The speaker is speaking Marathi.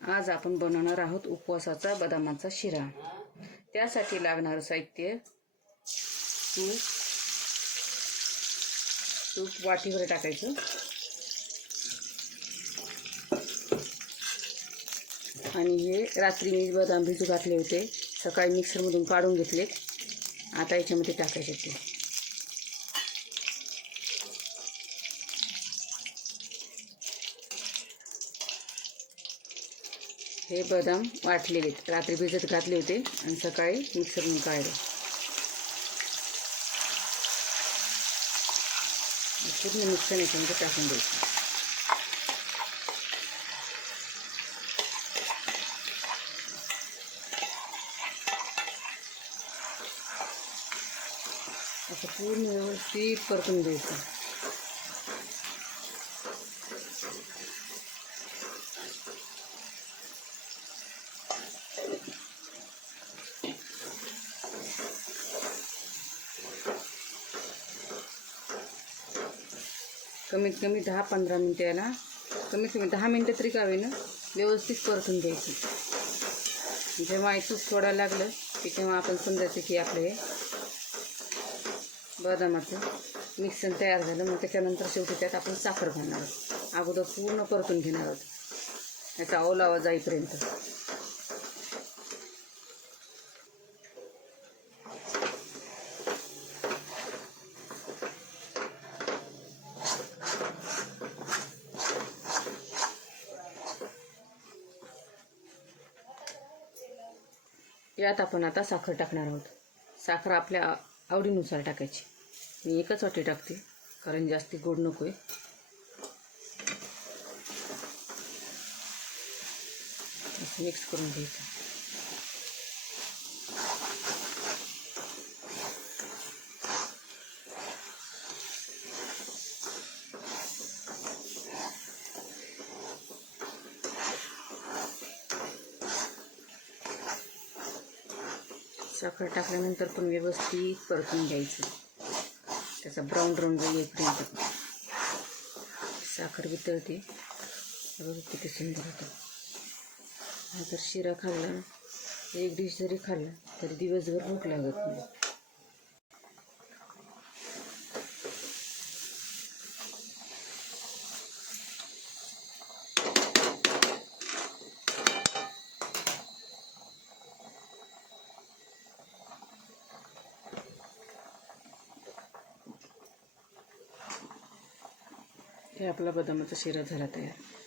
आज आपण बनवणार आहोत उपवासाचा बदामाचा शिरा। त्यासाठी लागणारं साहित्य तूप वाटीवर टाकायचं आणि हे रात्री मी बदाम भिजू घातले होते, सकाळी मिक्सरमधून काढून घेतले। आता याच्यामध्ये टाकायचे ते हे बदाम वाटलेले रात्री भिजत घातले होते आणि सकाळी मिक्सरमधून काढले। पूर्ण मिक्सर याच्यामध्ये टाकून द्यायचं। असं पूर्ण व्यवस्थित परतून द्यायचं। कमीत कमी 10-15 मिनटं याला कमीत कमी 10 मिनटं तरी का होईना व्यवस्थित परतून घ्यायचं। जेव्हा तूप सोडायला लागलं की तेव्हा आपण समजायचं की आपलं हे बदामाचं मिक्सर तयार झालं। मग त्याच्यानंतर शेवटी त्यात आपण साखर घालणार आहोत। अगोदर पूर्ण परतून घेणार आहोत याचा ओलावा जाईपर्यंत। यात आपण आता साखर टाकणार आहोत। साखर आपल्या आवडीनुसार टाकायची। मी एकच वाटी टाकते कारण जास्ती गोड नको आहे। मिक्स करून घ्यायचं। साखर टाकल्यानंतर पण व्यवस्थित परतून घ्यायचं, त्याचा ब्राऊन रंग येईपर्यंत। साखर वितळते, बघा किती सुंदर होतं। हा जर शिरा खाल्ला, एक डिश जरी खाल्ला तरी दिवसभर भूक लागत नाही। हे आपला बदामाचा शिरा झाला तयार।